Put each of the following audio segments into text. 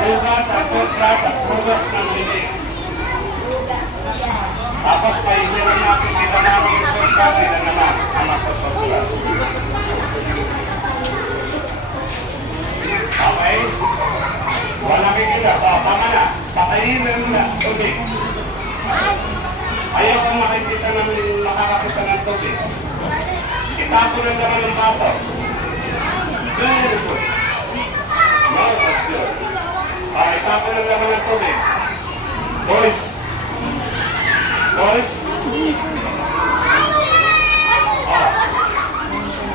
Hugas at toothbrush at hugas ng bibig. Tapos paihiran natin, kita namin yung toothbrush, sila naman ang matututbrush. Okay? Walang kikita. So, tama na. Patayin na muna. Tubig. Ayaw kong makikita namin nakakakita ng tubig. Itapo na naman ng baso. Very good. No, that's good. Itapo na naman ng tubig. Boys. Boys.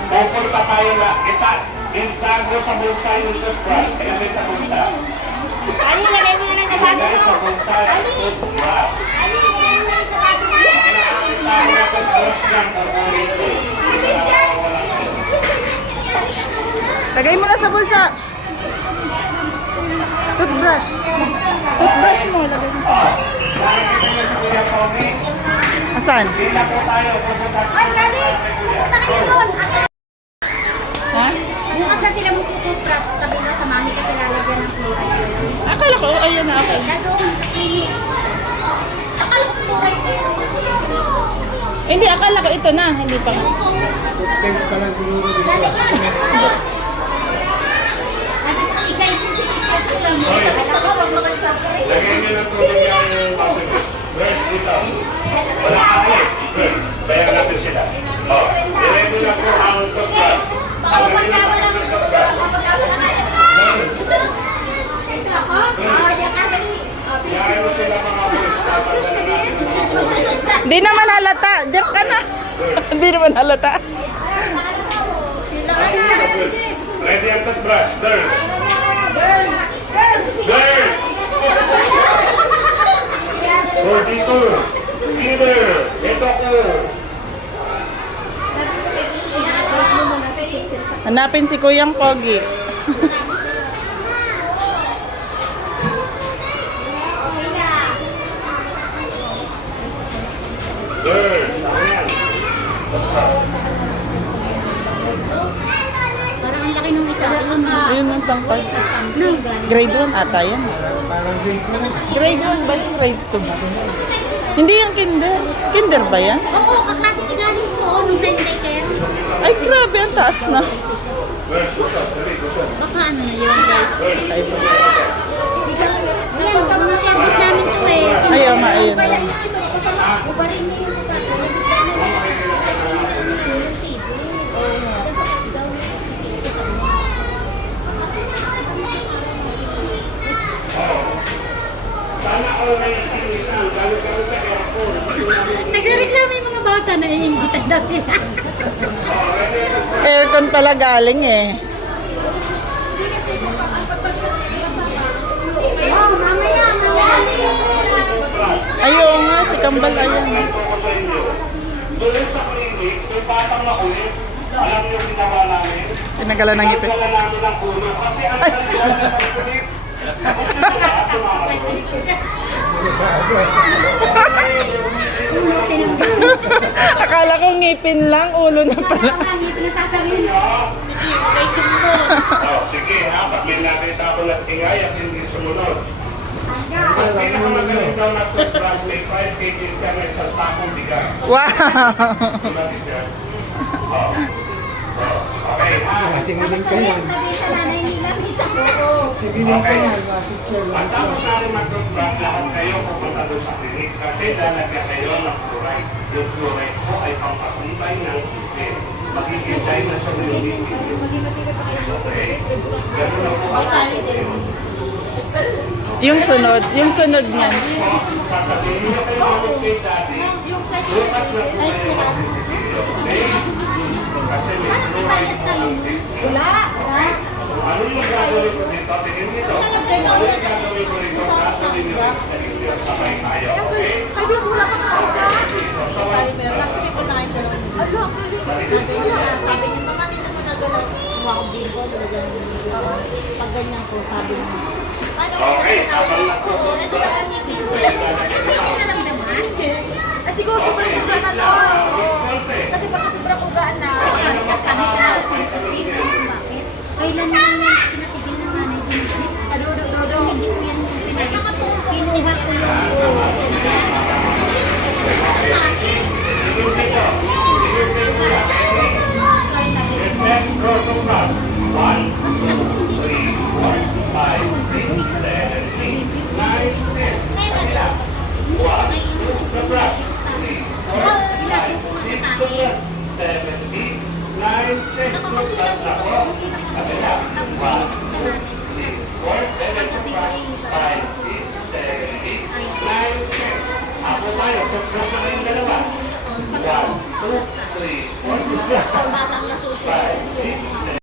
Pupunta tayo na. Itago sa bulsa yung toothbrush. Ilagay sa bulsa. Ilagay sa bulsa yung toothbrush. Itago na toothbrush lang. Lagay mo na sa bulsa. Toothbrush. Toothbrush mo. Lagay mo sa bulsa. Asan? Ay, galing! Punta kayo doon! Ha? Bukas na sila magtutuprat. Sabi na sa mami kasi lalagyan ng fluoride. Akala ko, ayan na ako. Doon sa clinic. Akala ko fluoride kayo. Hindi, akala ko ito na. Hindi pa nga. Thanks pa lang siguro dito. Ikay po si Ikay. Lagyan nyo ng tubig yung baso nyo. Girls, dito. Wala alis. Girls, bayan natin sila. Diretso na po ang toothbrush. Lagyan nyo na ng toothbrush. Girls. Iyahin mo sila mga boys. Hindi naman halata. Diyan ka na. Hindi naman halata. Ready ang toothbrush. Girls. Girls. Oh, dito. Here. Ito ko. Hanapin si Kuyang Pogi. Girls. Ayan. Parang ang laki ng isa. Ayun ang sangkal. No, ganun. Grade 1 ata yan. Parang drink na. Grade 1 ba yung grade 2? Hindi yung kinder. Kinder ba yan? Oo, kaklase kinanin ko nung daycare. Ay, grabe. Ang taas na. Baka ano na yun, guys. Mga service namin to eh. Ayaw nga, ayun. Ubarin niyo yung Sana all may pinitan. Lalo kami sa airport. nagre-reklamo yung mga bata na iingitan daw sila. Aircon pala galing eh. Oh, mamaya. Ayaw nga, si Kambal ayan. Ito ko sa inyo. Doon sa clinic, may batang makulit. Alam niyo ginawa namin? Pinagalan ng ngipin. Pinagalan namin ng ulo. Kasi ang talaga ng kulit. Gusto nyo ba? Sumama doon. Akala ko ngipin lang, ulo na pala. Sige ha, pag may nakita ko ng ingay at hindi sumunod. Ang pinakamagaling daw na toothbrush may price kay Kintia may sa sakong bigas. Wow! Okay ha. Singiling ka yan. Singiling ka yan. Teacher lang. At tapos natin mag-toothbrush, lahat kayo pupunta doon sa clinic kasi lalagyan kayo ng fluoride. Yung fluoride po ay pampatibay ng ngipin. Magigintay na sa ngipin. Okay? Ganun na po ang Yung sunod niyan. sasabihin niyo kayo namin kay Daddy, bukas na po kayo magsisipilyo. Okay? Kasi may fluoride po ang ngipin. Wala. Ano yung gagawin ko dito? Tingin nito. Ano yung gagawin ko dito? Gagawin niyo rin sa inyo. Sabay tayo. Okay? Ay, bis, wala pa ka. So, sabay. Kasi may kunain ko lang. Ano, kasi wala. Sabi niya, mama, hindi naman nagalaw. Kung ako bingo, talagang pag ganyan ko, sabi niya. Okay, habang nagtututbrush, Siguro sobrang ugaan na doon. Kasi pag sobrang ugaan na, alis ka kanina. Kailan na